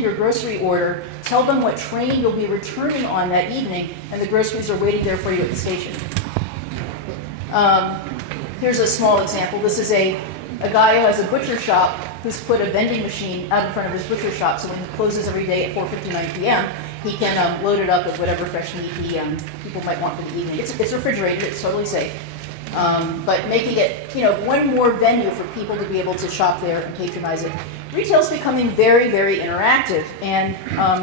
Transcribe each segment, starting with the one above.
your grocery order, tell them what train you'll be returning on that evening, and the groceries are waiting there for you at the station. Here's a small example. This is a guy who has a butcher shop who's put a vending machine out in front of his butcher shop, so when he closes every day at 4:59 p.m., he can load it up with whatever fresh meat people might want for the evening. It's refrigerated, it's totally safe. But making it, one more venue for people to be able to shop there and patronize it. Retail's becoming very, very interactive, and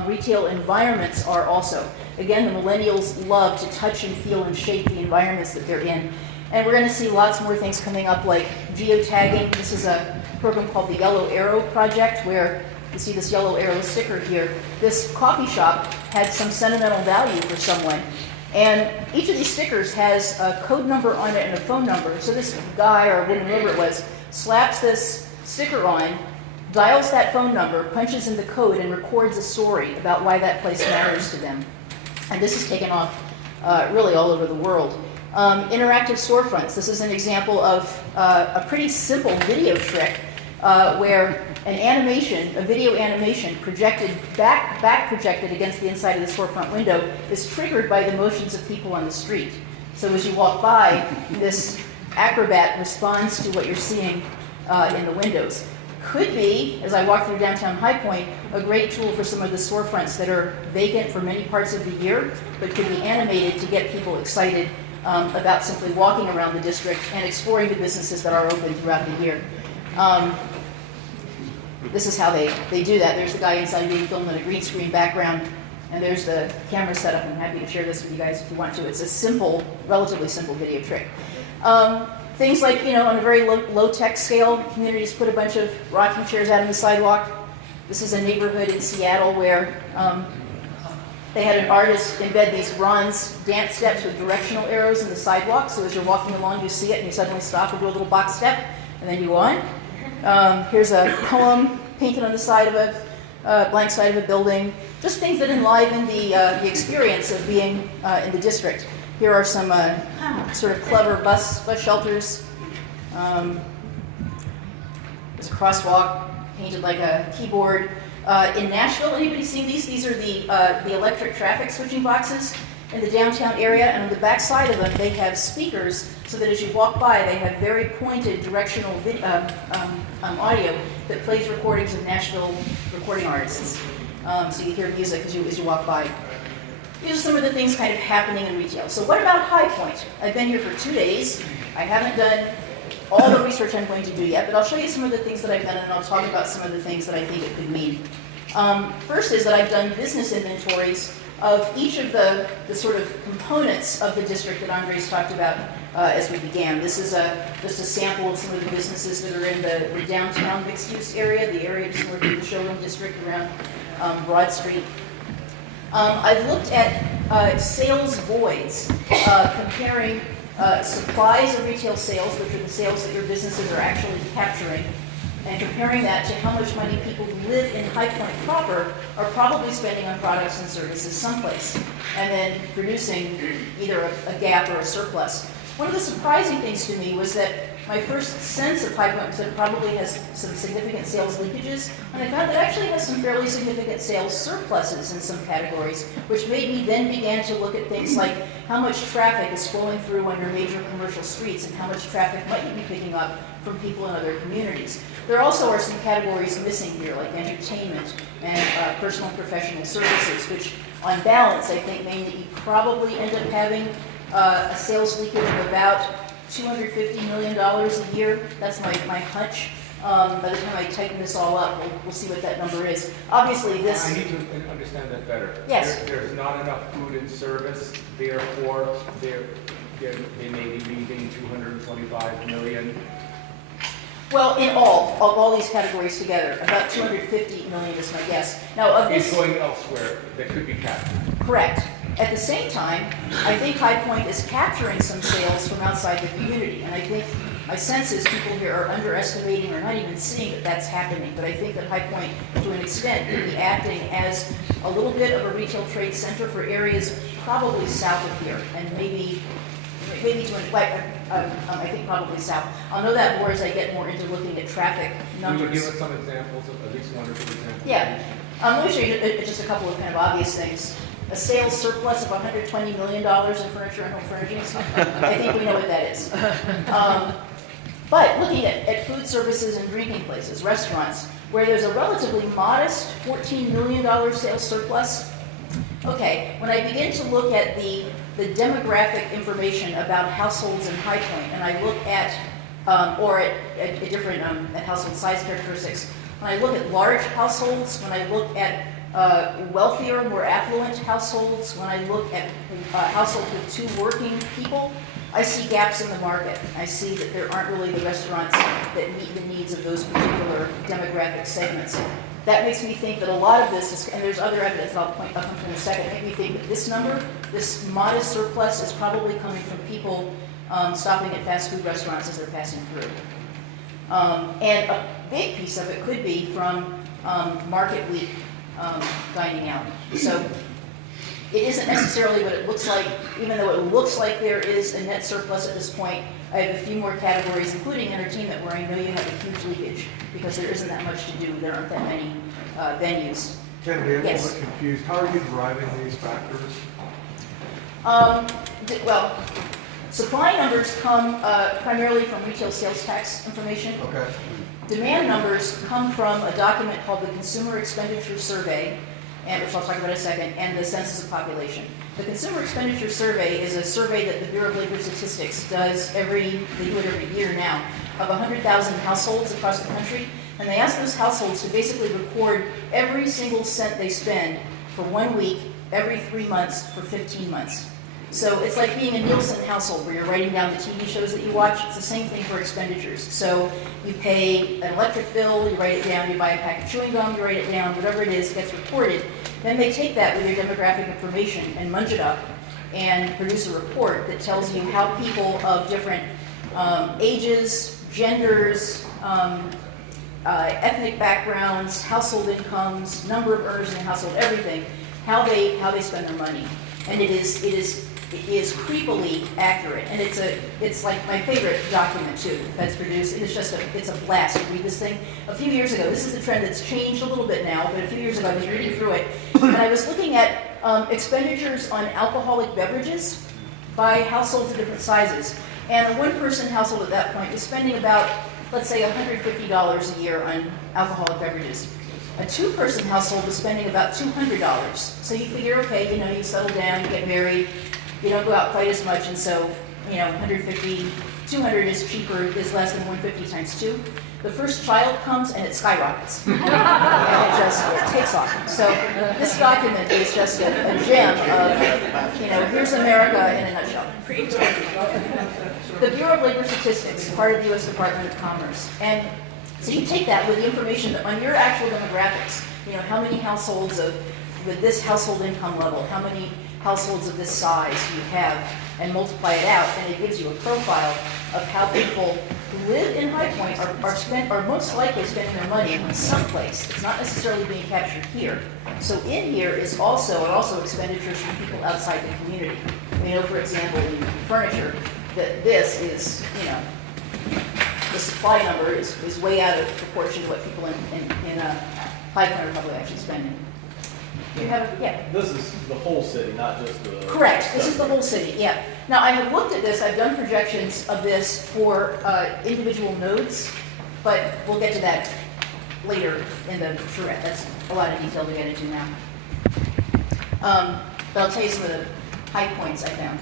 retail environments are also. Again, the millennials love to touch and feel and shape the environments that they're in. And we're going to see lots more things coming up like geotagging. This is a program called the Yellow Arrow Project, where you see this yellow arrow sticker here. This coffee shop had some sentimental value for someone. And each of these stickers has a code number on it and a phone number. So this guy or woman, whoever it was, slaps this sticker on, dials that phone number, punches in the code, and records a story about why that place matters to them. And this is taken off really all over the world. Interactive storefronts. This is an example of a pretty simple video trick where a video animation back projected against the inside of the storefront window is triggered by the motions of people on the street. So as you walk by, this acrobat responds to what you're seeing in the windows. Could be, as I walk through downtown High Point, a great tool for some of the storefronts that are vacant for many parts of the year, but could be animated to get people excited about simply walking around the district and exploring the businesses that are open throughout the year. This is how they do that. There's the guy inside being filmed on a green screen background, and there's the camera setup. I'm happy to share this with you guys if you want to. It's a simple, relatively simple video trick. Things like, on a very low-tech scale, communities put a bunch of rocking chairs out on the sidewalk. This is a neighborhood in Seattle where they had an artist embed these bronze dance steps with directional arrows in the sidewalk, so as you're walking along, you see it, and you suddenly stop and do a little box step, and then you go on. Here's a poem painted on the side of a blank side of a building. Just things that enliven the experience of being in the district. Here are some sort of clever bus shelters. There's a crosswalk painted like a keyboard. In Nashville, anybody seen these? These are the electric traffic switching boxes in the downtown area, and on the back side of them, they have speakers so that as you walk by, they have very pointed directional audio that plays recordings of Nashville recording artists. So you hear music as you walk by. These are some of the things kind of happening in retail. So what about High Point? I've been here for 2 days. I haven't done all the research I'm going to do yet, but I'll show you some of the things that I've done, and I'll talk about some of the things that I think it could mean. First is that I've done business inventories of each of the sort of components of the district that Andres talked about as we began. This is just a sample of some of the businesses that are in the downtown mixed-use area, the area just north of the showroom district around Broad Street. I've looked at sales voids, comparing supplies of retail sales, which are the sales that your businesses are actually capturing, and comparing that to how much money people who live in High Point proper are probably spending on products and services someplace, and then producing either a gap or a surplus. One of the surprising things to me was that my first sense of High Point was that it probably has some significant sales leakages, and I found that it actually has some fairly significant sales surpluses in some categories, which made me then begin to look at things like how much traffic is flowing through on your major commercial streets and how much traffic might you be picking up from people in other communities. There also are some categories missing here, like entertainment and personal and professional services, which on balance I think mean that you probably end up having a sales leakage of about $250 million a year. That's my hunch. By the time I tighten this all up, we'll see what that number is. Obviously, this... I need to understand that better. Yes. There's not enough food and service, therefore they may be leaving $225 million. Well, in all these categories together, about $250 million is my guess. Now, of this... It's going elsewhere that could be captured. Correct. At the same time, I think High Point is capturing some sales from outside the community, and I think my sense is people here are underestimating or not even seeing that that's happening. But I think that High Point, to an extent, could be acting as a little bit of a retail trade center for areas probably south of here, and maybe I think probably south. I'll know that more as I get more into looking at traffic numbers. Will you give us some examples, at least one or two examples? Yeah. Let me show you just a couple of kind of obvious things. A sales surplus of $120 million in furniture and home furnishings. I think we know what that is. But looking at food services and drinking places, restaurants, where there's a relatively modest $14 million sales surplus, okay, when I begin to look at the demographic information about households in High Point, and I look at, or at different at household size characteristics, when I look at large households, when I look at wealthier, more affluent households, when I look at households with 2 working people, I see gaps in the market. I see that there aren't really the restaurants that meet the needs of those particular demographic segments. That makes me think that a lot of this is, and there's other evidence I'll come to in a second, make me think that this number, this modest surplus, is probably coming from people stopping at fast food restaurants as they're passing through. And a big piece of it could be from market week dining out. So it isn't necessarily what it looks like, even though it looks like there is a net surplus at this point. I have a few more categories, including entertainment, where I know you have a huge leakage because there isn't that much to do. There aren't that many venues. Kennedy, I'm Yes. a little bit confused. How are you driving these factors? Well, supply numbers come primarily from retail sales tax information. Okay. Demand numbers come from a document called the Consumer Expenditure Survey, and which I'll talk about in a second, and the Census of Population. The Consumer Expenditure Survey is a survey that the Bureau of Labor Statistics does they do it every year now, of 100,000 households across the country, and they ask those households to basically record every single cent they spend for 1 week, every 3 months, for 15 months. So it's like being a Nielsen household where you're writing down the TV shows that you watch. It's the same thing for expenditures. So you pay an electric bill, you write it down, you buy a pack of chewing gum, you write it down, whatever it is gets reported. Then they take that with your demographic information and munch it up and produce a report that tells you how people of different ages, genders, ethnic backgrounds, household incomes, number of earners in the household, everything, how they spend their money. And it is creepily accurate, and it's like my favorite document too that's produced. It's a blast to read this thing. A few years ago, this is a trend that's changed a little bit now, but a few years ago I was reading through it, and I was looking at expenditures on alcoholic beverages by households of different sizes. And a one-person household at that point was spending about, let's say, $150 a year on alcoholic beverages. A 2-person household was spending about $200. So you figure, okay, you settle down, you get married, you don't go out quite as much, and so, 150, 200 is cheaper, is less than 150 times 2. The first child comes and it skyrockets. And it just takes off. So this document is just a gem of, here's America in a nutshell. The Bureau of Labor Statistics, part of the U.S. Department of Commerce. And so you take that with the information that on your actual demographics, how many households with this household income level, how many households of this size you have, and multiply it out, and it gives you a profile of how people who live in High Point are most likely spending their money someplace. It's not necessarily being captured here. So in here are also expenditures from people outside the community. For example, in furniture, that this is, the supply number is way out of proportion to what people in High Point are probably actually spending. You have, yeah. This is the whole city, not just the... Correct. This is the whole city, yeah. Now, I have looked at this. I've done projections of this for individual nodes, but we'll get to that later in the charrette. That's a lot of detail to get into now. But I'll tell you some of the high points I found.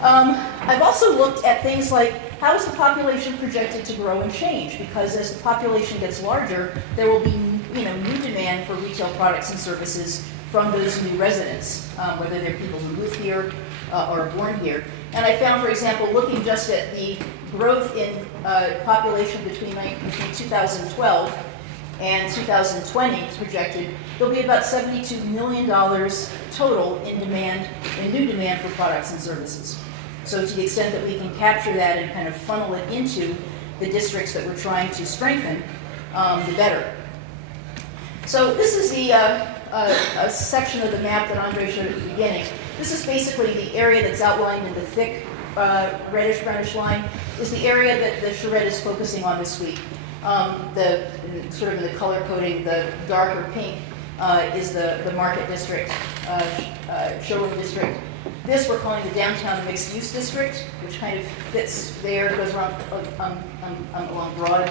I've also looked at things like, how is the population projected to grow and change? Because as the population gets larger, there will be new demand for retail products and services from those new residents, whether they're people who live here or are born here. And I found, for example, looking just at the growth in population between 2012 and 2020 is projected, there'll be about $72 million total in new demand for products and services. So to the extent that we can capture that and kind of funnel it into the districts that we're trying to strengthen, the better. So this is a section of the map that Andre showed at the beginning. This is basically the area that's outlined in the thick reddish-brownish line, is the area that the charrette is focusing on this week. The sort of in the color coding, the darker pink is the Market District, Showroom District. This we're calling the Downtown Mixed Use District, which kind of fits there, goes around along Broad.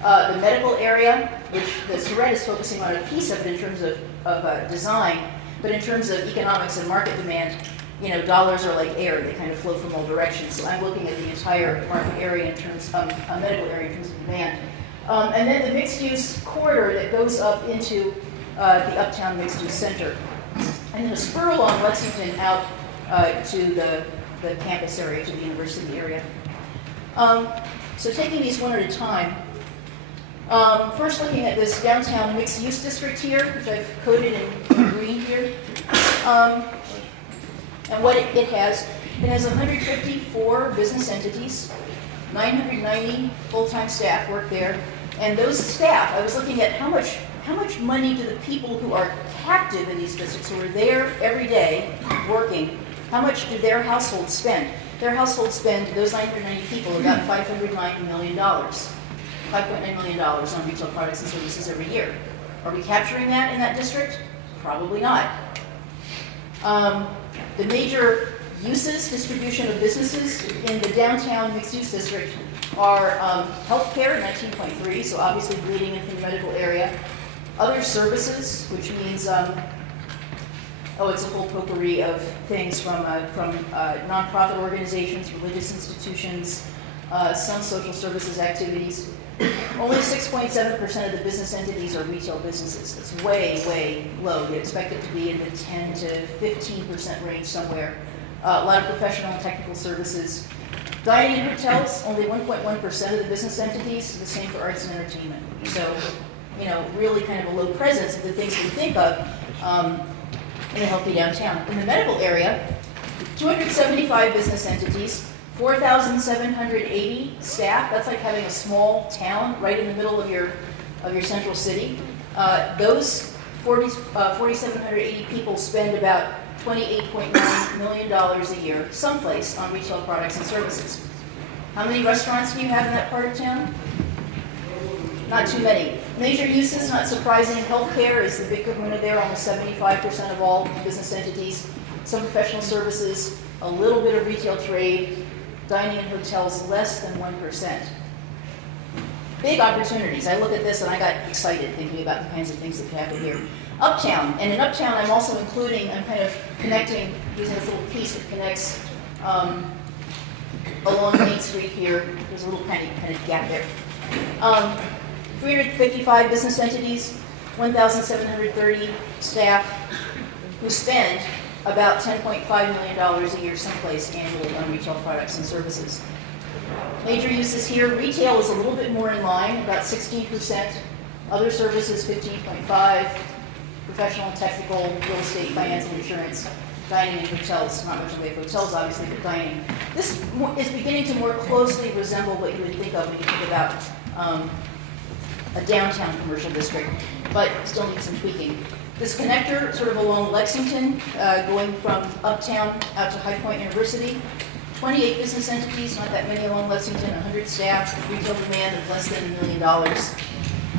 The medical area, which the SRED is focusing on a piece of it in terms of design, but in terms of economics and market demand, dollars are like air, they kind of flow from all directions. So I'm looking at the entire market area in terms of, medical area in terms of demand. And then the mixed-use corridor that goes up into the Uptown Mixed-Use Center. And then a spur along Lexington out to the campus area, to the university area. So taking these one at a time, first looking at this downtown mixed-use district here, which I've coded in green here. And what it has 154 business entities, 990 full-time staff work there. And those staff, I was looking at how much money do the people who are captive in these districts, who are there every day working, how much do their households spend? Their households spend, those 990 people, about $509 million. $5.9 million on retail products and services every year. Are we capturing that in that district? Probably not. The major uses, distribution of businesses in the downtown mixed-use district are healthcare, 19.3, so obviously bleeding in from the medical area. Other services, which means, it's a whole potpourri of things from nonprofit organizations, religious institutions, some social services activities. Only 6.7% of the business entities are retail businesses. That's way, way low. You expect it to be in the 10 to 15% range somewhere. A lot of professional and technical services. Dining and hotels, only 1.1% of the business entities, the same for arts and entertainment. So, really kind of a low presence of the things we think of in a healthy downtown. In the medical area, 275 business entities, 4,780 staff. That's like having a small town right in the middle of your central city. Those 4,780 people spend about $28.9 million a year, someplace, on retail products and services. How many restaurants do you have in that part of town? Not too many. Major uses, not surprising. Healthcare is the big kahuna there, almost 75% of all business entities. Some professional services, a little bit of retail trade. Dining and hotels, less than 1%. Big opportunities. I look at this and I got excited thinking about the kinds of things that could happen here. Uptown, and in Uptown I'm also including, I'm kind of connecting, using this little piece that connects along Main Street here. There's a little kind of gap there. 355 business entities, 1,730 staff who spend about $10.5 million a year someplace annually on retail products and services. Major uses here, retail is a little bit more in line, about 16%. Other services, 15.5%. Professional and technical, real estate, finance and insurance. Dining and hotels, not much in the way of hotels obviously, but dining. This is beginning to more closely resemble what you would think of when you think about a downtown commercial district, but still needs some tweaking. This connector, sort of along Lexington, going from Uptown out to High Point University, 28 business entities, not that many along Lexington, 100 staff, retail demand of less than $1 million.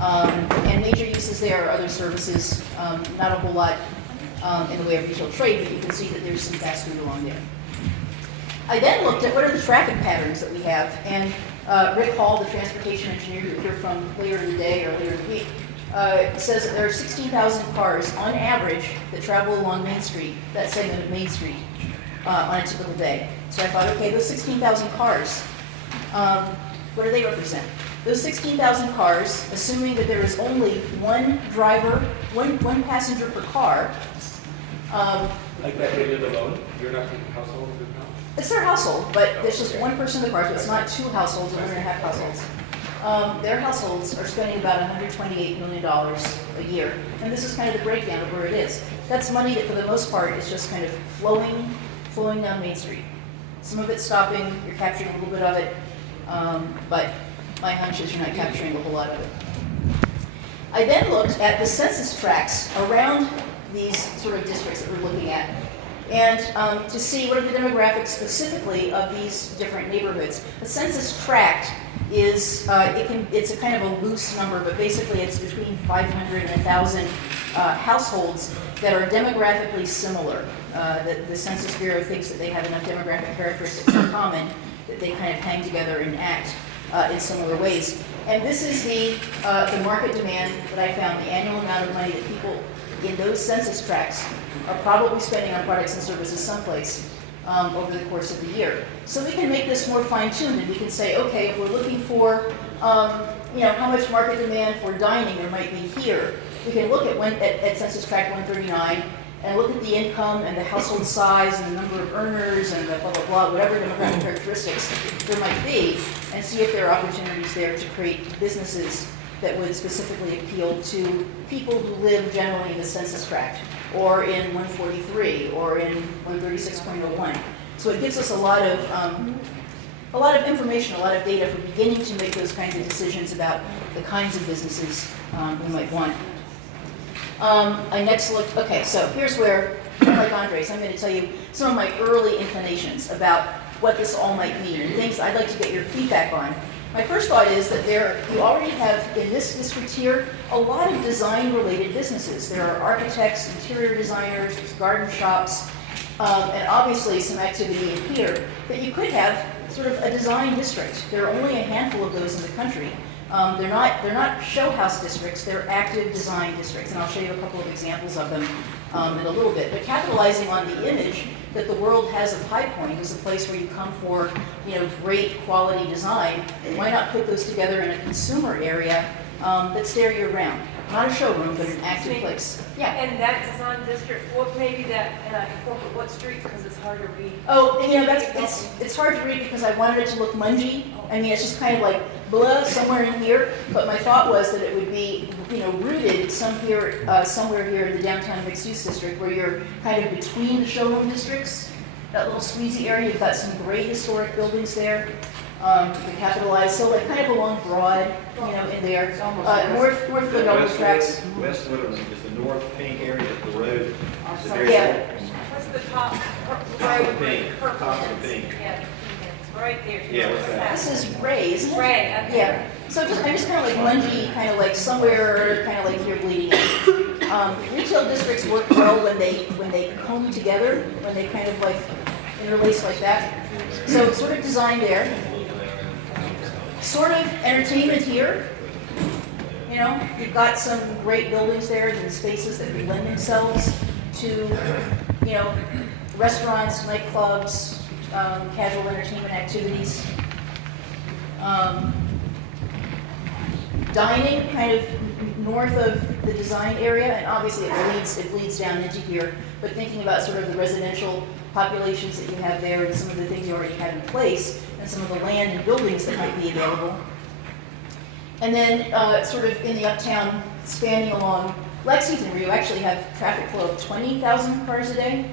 And major uses there are other services, not a whole lot in the way of retail trade, but you can see that there's some fast food along there. I then looked at what are the traffic patterns that we have, and Rick Hall, the transportation engineer you'll hear from later in the day or later in the week, says that there are 16,000 cars on average that travel along Main Street, that segment of Main Street, on a typical day. So I thought, okay, those 16,000 cars, what do they represent? Those 16,000 cars, assuming that there is only one driver, one passenger per car. Like that they live alone? You're not taking household into account? It's their household, but there's just one person in the car, so it's not two households or 1.5 households. Their households are spending about $128 million a year. And this is kind of the breakdown of where it is. That's money that for the most part is just kind of flowing down Main Street. Some of it's stopping, you're capturing a little bit of it, but my hunch is you're not capturing a whole lot of it. I then looked at the census tracts around these sort of districts that we're looking at, and to see what are the demographics specifically of these different neighborhoods. The census tract is, it's a kind of a loose number, but basically it's between 500 and 1,000 households that are demographically similar. The Census Bureau thinks that they have enough demographic characteristics in common that they kind of hang together and act in similar ways. And this is the market demand that I found, the annual amount of money that people in those census tracts are probably spending on products and services someplace over the course of the year. So we can make this more fine-tuned, and we can say, okay, if we're looking for, how much market demand for dining there might be here, we can look at Census Tract 139 and look at the income and the household size and the number of earners and the blah, blah, blah, whatever demographic characteristics there might be, and see if there are opportunities there to create businesses that would specifically appeal to people who live generally in the census tract, or in 143, or in 136.01. So it gives us a lot of information, a lot of data for beginning to make those kinds of decisions about the kinds of businesses we might want. I next looked, okay, so here's where, like Andres, I'm going to tell you some of my early inclinations about what this all might mean, and things I'd like to get your feedback on. My first thought is that you already have, in this district here, a lot of design-related businesses. There are architects, interior designers, there's garden shops, and obviously some activity in here, that you could have sort of a design district. There are only a handful of those in the country. They're not show house districts, they're active design districts, and I'll show you a couple of examples of them in a little bit. But capitalizing on the image that the world has of High Point as a place where you come for, great quality design, why not put those together in a consumer area that's there year round? Not a showroom, but an active place. Yeah. And that design district, what maybe that incorporate what street, because it's hard to read. Oh, it's hard to read because I wanted it to look mungy. I mean, it's just kind of like blah somewhere in here. But my thought was that it would be, rooted somewhere here in the downtown mixed-use district, where you're kind of between the showroom districts. That little squeezy area, you've got some great historic buildings there. To capitalize, so like kind of along Broad, in there. North of the railroad tracks. West Woodland is the north pink area of the road. It's a very Yeah. What's the top? Top of the pink, top of the pink. Yeah, it's right there. Yeah, what's that? This is Ray, isn't it? Ray, okay. Yeah. So I'm just kind of like lungy, kind of like somewhere, kind of like here bleeding in. Retail districts work well when they come together, when they kind of like interlace like that. So sort of design there. Sort of entertainment here. You've got some great buildings there and spaces that could lend themselves to, restaurants, nightclubs, casual entertainment activities. Dining kind of north of the design area, and obviously it bleeds down into here, but thinking about sort of the residential populations that you have there and some of the things you already have in place, and some of the land and buildings that might be available. And then sort of in the uptown, spanning along Lexington, where you actually have traffic flow of 20,000 cars a day,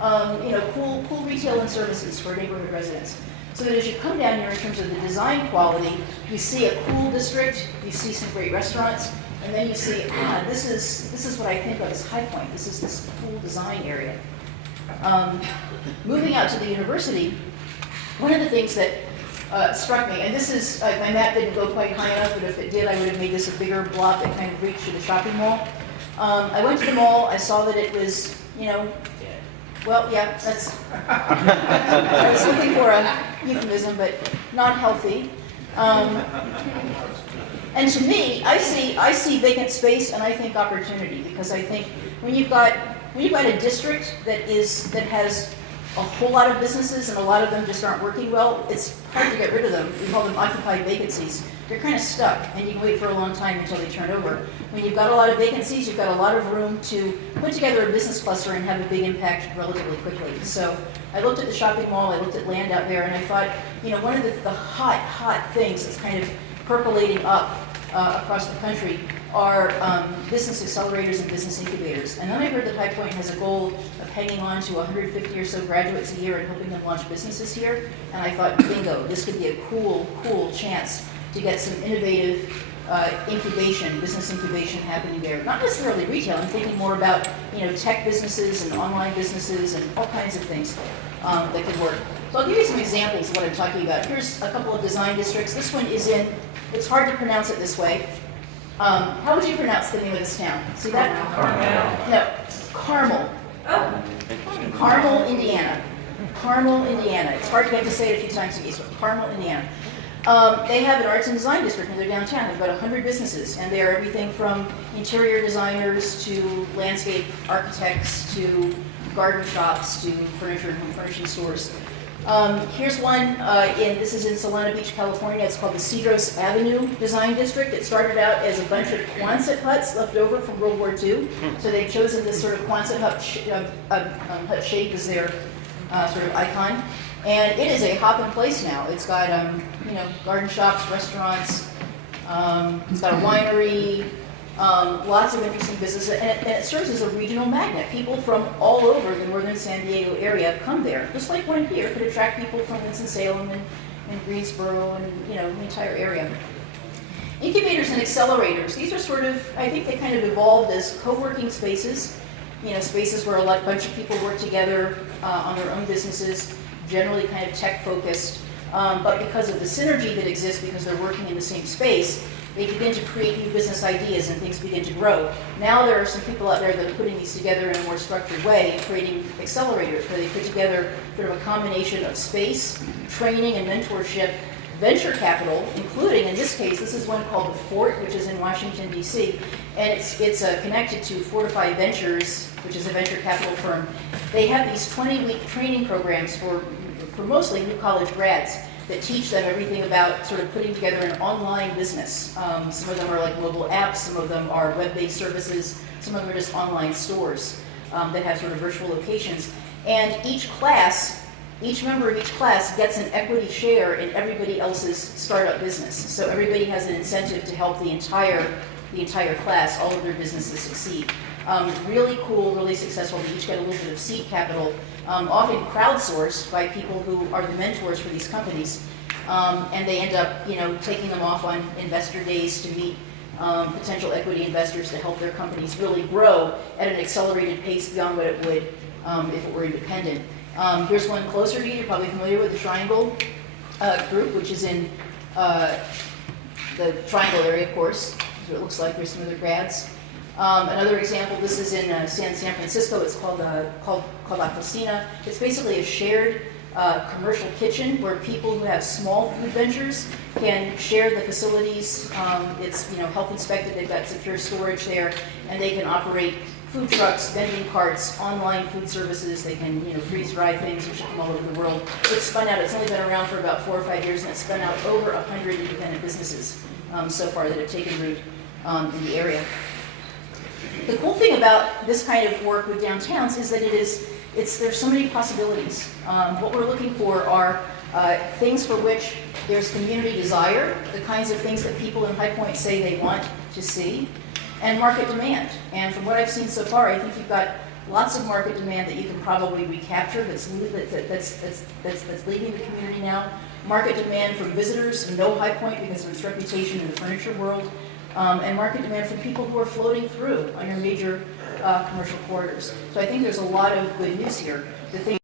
cool retail and services for neighborhood residents. So that as you come down here in terms of the design quality, you see a cool district, you see some great restaurants, and then you see, this is what I think of as High Point. This is this cool design area. Moving out to the university, one of the things that struck me, and this is, my map didn't go quite high enough, but if it did, I would have made this a bigger block that kind of reached to the shopping mall. I went to the mall, I saw that it was, well, yeah, that's, I was looking for a euphemism, but not healthy. And to me, I see vacant space and I think opportunity, because I think when you've got a district that has a whole lot of businesses and a lot of them just aren't working well, it's hard to get rid of them. We call them occupied vacancies. They're kind of stuck, and you can wait for a long time until they turn over. When you've got a lot of vacancies, you've got a lot of room to put together a business cluster and have a big impact relatively quickly. So I looked at the shopping mall, I looked at land out there, and I thought, one of the hot things that's kind of percolating up across the country are business accelerators and business incubators. And then I heard that High Point has a goal of hanging on to 150 or so graduates a year and helping them launch businesses here. And I thought, bingo, this could be a cool chance to get some innovative business incubation happening there. Not necessarily retail, I'm thinking more about tech businesses and online businesses and all kinds of things that could work. So I'll give you some examples of what I'm talking about. Here's a couple of design districts. This one is it's hard to pronounce it this way. How would you pronounce the name of this town? See that? Carmel. No, Carmel. Oh, Carmel, Indiana. Carmel, Indiana. It's hard to get to say it a few times a piece, but Carmel, Indiana. They have an arts and design district in their downtown. They've got 100 businesses, and they're everything from interior designers to landscape architects to garden shops to furniture and home furnishing stores. Here's one, this is in Solana Beach, California. It's called the Cedros Avenue Design District. It started out as a bunch of Quonset huts left over from World War II. So they've chosen this sort of Quonset hut shape as their sort of icon. And it is a hop-in place now. It's got, garden shops, restaurants, it's got a winery, lots of interesting businesses, and it serves as a regional magnet. People from all over the northern San Diego area come there. Just like one here could attract people from Winston-Salem and Greensboro and, the entire area. Incubators and accelerators. These are sort of, I think they kind of evolved as co-working spaces, spaces where a bunch of people work together on their own businesses, generally kind of tech-focused. But because of the synergy that exists, because they're working in the same space, they begin to create new business ideas and things begin to grow. Now there are some people out there that are putting these together in a more structured way and creating accelerators where they put together sort of a combination of space, training and mentorship, venture capital, including, in this case, this is one called the Fort, which is in Washington, D.C., and it's connected to Fortify Ventures, which is a venture capital firm. They have these 20-week training programs for mostly new college grads that teach them everything about sort of putting together an online business. Some of them are like mobile apps, some of them are web-based services, some of them are just online stores that have sort of virtual locations. And each member of each class gets an equity share in everybody else's startup business. So everybody has an incentive to help the entire class, all of their businesses succeed. Really cool, really successful. They each get a little bit of seed capital, often crowdsourced by people who are the mentors for these companies. And they end up, taking them off on investor days to meet potential equity investors to help their companies really grow at an accelerated pace beyond what it would if it were independent. Here's one closer to you. You're probably familiar with the Triangle Group, which is in the Triangle area, of course. That's what it looks like. There's some other grads. Another example, this is in San Francisco. It's called La Cocina. It's basically a shared commercial kitchen where people who have small food ventures can share the facilities. It's health inspected. They've got secure storage there, and they can operate food trucks, vending carts, online food services. They can freeze dry things and ship them all over the world. It's spun out. It's only been around for about 4 or 5 years, and it's spun out over 100 independent businesses so far that have taken root in the area. The cool thing about this kind of work with downtowns is that there's so many possibilities. What we're looking for are things for which there's community desire, the kinds of things that people in High Point say they want to see, and market demand. And from what I've seen so far, I think you've got lots of market demand that you can probably recapture that's leaving the community now. Market demand from visitors who know High Point because of its reputation in the furniture world. And market demand from people who are floating through on your major commercial corridors. So I think there's a lot of good news here. The thing